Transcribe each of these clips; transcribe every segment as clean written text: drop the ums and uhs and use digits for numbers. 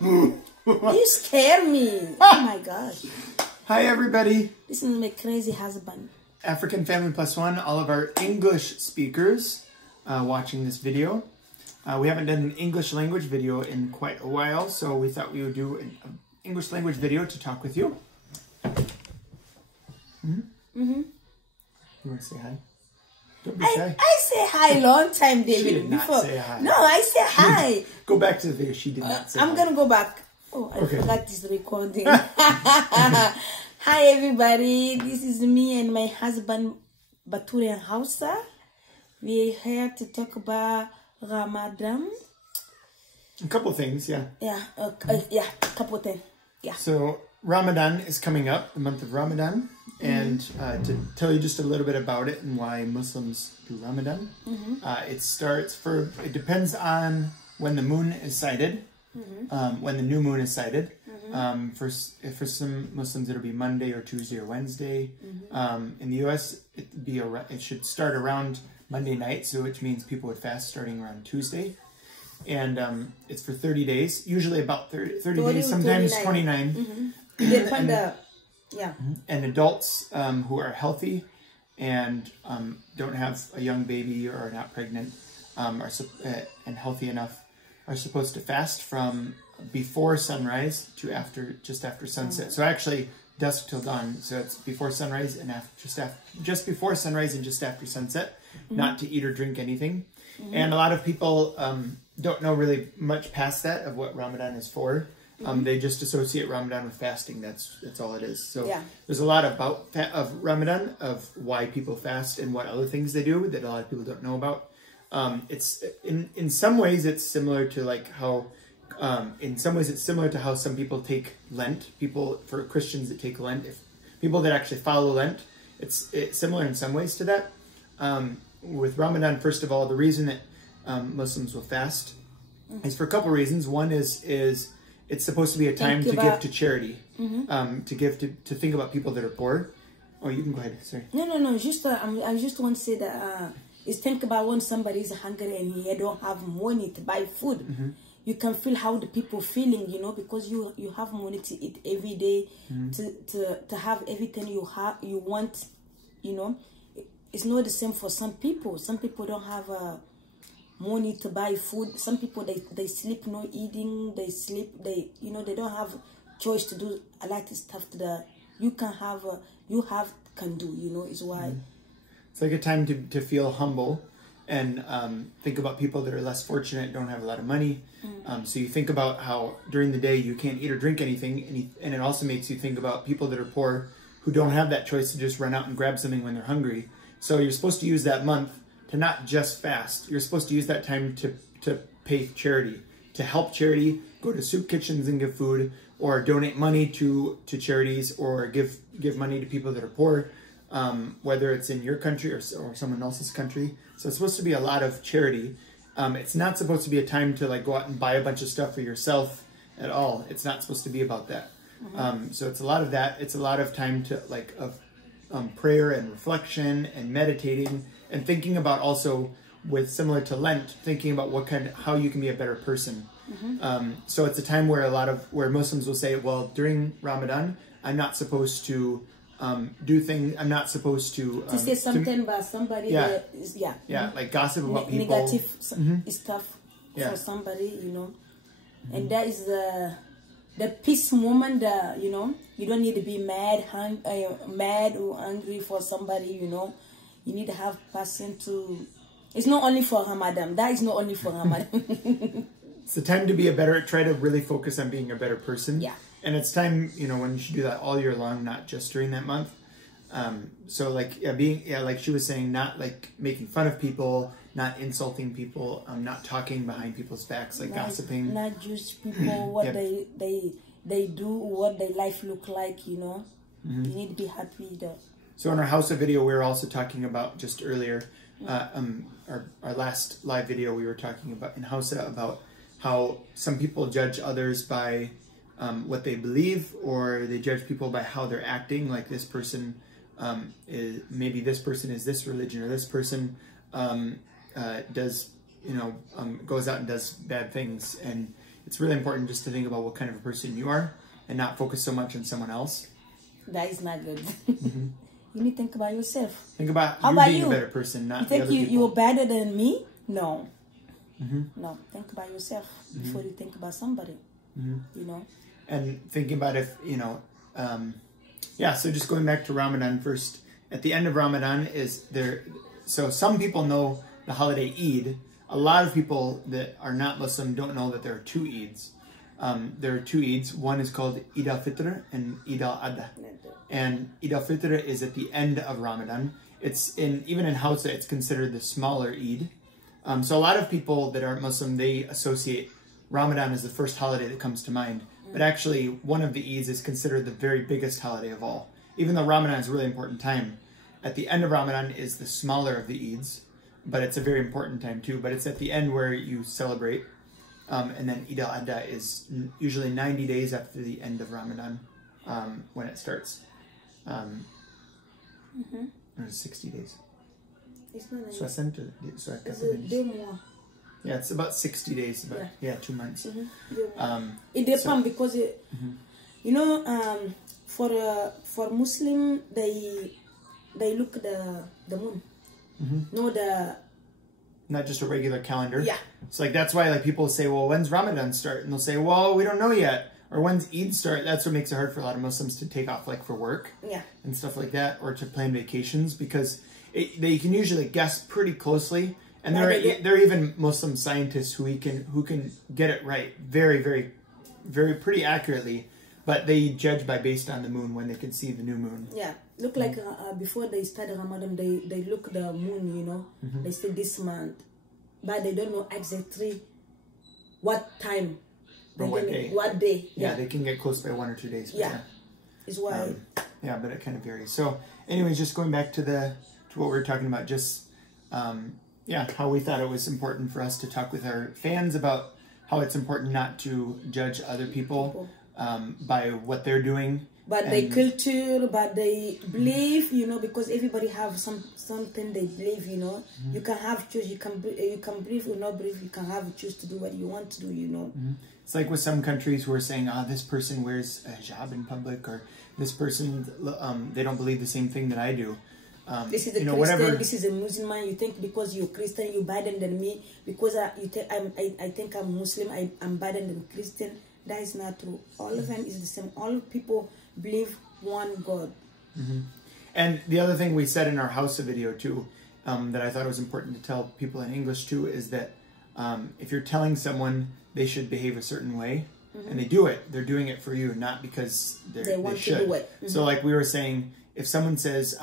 You scare me. Oh my gosh. Hi everybody. This is my crazy husband. African Family Plus One, all of our English speakers watching this video. We haven't done an English language video in quite a while, so we thought we would do an English language video to talk with you. You want to say hi? Don't be shy. I say hi long time, David. She did not say hi. No, I say hi. Go back to the video. She did not say hi. I'm going to go back. Oh, I forgot this recording. Hi, everybody. This is me and my husband, Bature and Hausa. We're here to talk about Ramadan. A couple things, yeah. Yeah, a couple things. Yeah. So Ramadan is coming up, the month of Ramadan. And to tell you just a little bit about it and why Muslims do Ramadan, it depends on when the moon is sighted, when the new moon is sighted. For some Muslims, it'll be Monday or Tuesday or Wednesday. In the U.S., it should start around Monday night, so which means people would fast starting around Tuesday. And it's for 30 days, usually about 30 days, sometimes 29. And adults who are healthy and don't have a young baby or are not pregnant and healthy enough are supposed to fast from before sunrise to just after sunset. So actually dusk till dawn. So it's before sunrise and just before sunrise and just after sunset, not to eat or drink anything. And a lot of people don't know really much past that of what Ramadan is for. They just associate Ramadan with fasting. That's all it is. So there's a lot of Ramadan, of why people fast and what other things they do that a lot of people don't know about. It's in some ways it's similar to like how some people take Lent. For Christians that take Lent, people that actually follow Lent, it's similar in some ways to that. With Ramadan, first of all, the reason that Muslims will fast is for a couple reasons. One is it's supposed to be a time to give to charity, to think about people that are poor. Oh, you can go ahead. Sorry. No. I just want to say that is think about when somebody is hungry and he don't have money to buy food. You can feel how the people feeling, because you have money to eat every day, to have everything you want, It's not the same for some people. Some people don't have money to buy food. Some people they sleep no eating. They sleep they don't have choice to do a lot of stuff that you can do. Is why it's like a time to feel humble and think about people that are less fortunate, don't have a lot of money. So you think about how during the day you can't eat or drink anything, and it also makes you think about people that are poor who don't have that choice to just run out and grab something when they're hungry. So you're supposed to use that month to not just fast. You're supposed to use that time to pay charity, to help charity, go to soup kitchens and give food, or donate money to charities, or give money to people that are poor, whether it's in your country or someone else's country. So it's supposed to be a lot of charity. It's not supposed to be a time to like go out and buy a bunch of stuff for yourself at all. It's not supposed to be about that. So it's a lot of that. It's a lot of time to of prayer and reflection and meditating and thinking about also similar to Lent, thinking about how you can be a better person. So it's a time where Muslims will say, well, during Ramadan, I'm not supposed to do things. I'm not supposed to say something about somebody. Like gossip about people, negative stuff for somebody, and that is the peace moment. You don't need to be mad or angry for somebody. You need to have passion to. It's not only for Ramadan. That is not only for Ramadan. It's the time to try to really focus on being a better person. Yeah. And it's time, when you should do that all year long, not just during that month. So like she was saying, not like making fun of people, not insulting people, not talking behind people's backs, like gossiping. Not judge people, what they do, what their life look like, You need to be happy though. So in our Hausa video, we were also talking about just earlier, our last live video, we were talking about in Hausa about how some people judge others by what they believe, or they judge people by how they're acting. Like this person maybe this person is this religion, or this person does goes out and does bad things, and it's really important just to think about what kind of a person you are and not focus so much on someone else. That is not good. You need to think about yourself. Think about How you about being you? a better person, not You think the other people. you're better than me? No. No, think about yourself before you think about somebody. You know. And thinking about if, you know, so just going back to Ramadan first. At the end of Ramadan is there. So some people know the holiday Eid. A lot of people that are not Muslim don't know that there are two Eids. There are two Eids. One is called Eid al-Fitr and Eid al-Adha. And Eid al-Fitr is at the end of Ramadan. Even in Hausa, it's considered the smaller Eid. So a lot of people that aren't Muslim, they associate Ramadan as the first holiday that comes to mind. But actually, one of the Eids is considered the very biggest holiday of all. Even though Ramadan is a really important time, at the end of Ramadan is the smaller of the Eids, but it's a very important time too. But it's at the end where you celebrate. And then Eid al-Adha is usually 90 days after the end of Ramadan when it starts. Or 60 days. It's not So I sent it. Yeah, it's about 60 days, but 2 months. It depends because you know, for Muslim they look the moon. No, not just a regular calendar. Yeah. It's like that's why like people say, well, when's Ramadan start? And they'll say, well, we don't know yet. Or when's Eid start? That's what makes it hard for a lot of Muslims to take off like for work. Yeah. And stuff like that, or to plan vacations because they can usually guess pretty closely. And there are even Muslim scientists who can get it right very, very, very pretty accurately, but they judge based on the moon when they can see the new moon. Yeah, look like before they start Ramadan, they look the moon, you know. They say this month, but they don't know exactly what time. Or what day. What day? Yeah, they can get close by 1 or 2 days. Yeah, is why. But it kind of varies. So, anyways, just going back to what we were talking about, just how we thought it was important for us to talk with our fans about how it's important not to judge other people by what they're doing. But they culture, but they believe, you know, because everybody have something they believe, you know. You can have choice, you can believe or not believe, you can have choose to do what you want to do, you know. It's like with some countries who are saying, this person wears a hijab in public, or this person, they don't believe the same thing that I do. This is a Christian, this is a Muslim. You think because you're Christian, you're better than me. Because I think I'm Muslim, I'm better than Christian. That is not true. All of them is the same. All people believe one God. And the other thing we said in our Hausa video too, that I thought was important to tell people in English too, is that if you're telling someone they should behave a certain way, and they do it, they're doing it for you, not because they want should. to do it. So like we were saying, if someone says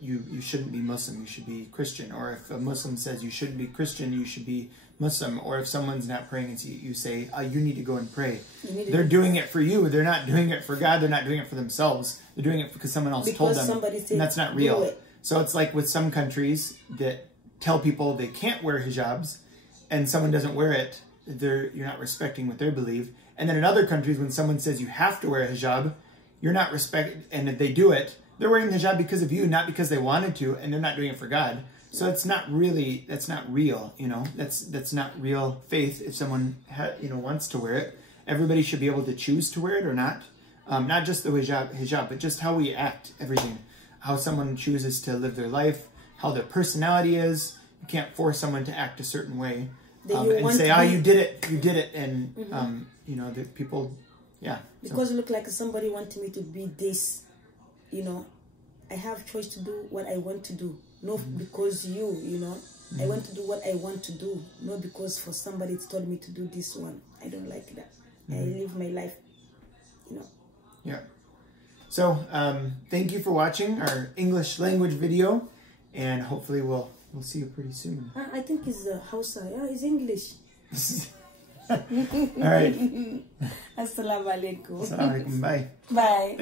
you shouldn't be Muslim, you should be Christian, or if a Muslim says you shouldn't be Christian, you should be Muslim, or if someone's not praying and you say you need to go and pray, they're doing it for you. They're not doing it for God. They're not doing it for themselves. They're doing it because someone else told them, and that's not real. So it's like with some countries that tell people they can't wear hijabs, and someone doesn't wear it, you're not respecting what they believe. And then in other countries, when someone says you have to wear a hijab, you're not and if they do it, they're wearing the hijab because of you, not because they wanted to, and they're not doing it for God. So that's not real, you know. That's not real faith. If someone wants to wear it, everybody should be able to choose to wear it or not. Not just the hijab, but just how we act, everything. How someone chooses to live their life, how their personality is. You can't force someone to act a certain way and say, you did it, and the people, Because it look like somebody wanted me to be this, you know. I have choice to do what I want to do. Not because you know. I want to do what I want to do. Not because for somebody told me to do this one. I don't like that. I live my life, you know. Yeah. So, thank you for watching our English language video. And hopefully we'll see you pretty soon. I think it's Hausa. Yeah, it's English. All right. Assalamu alaikum. Assalamu alaikum. Bye. Bye.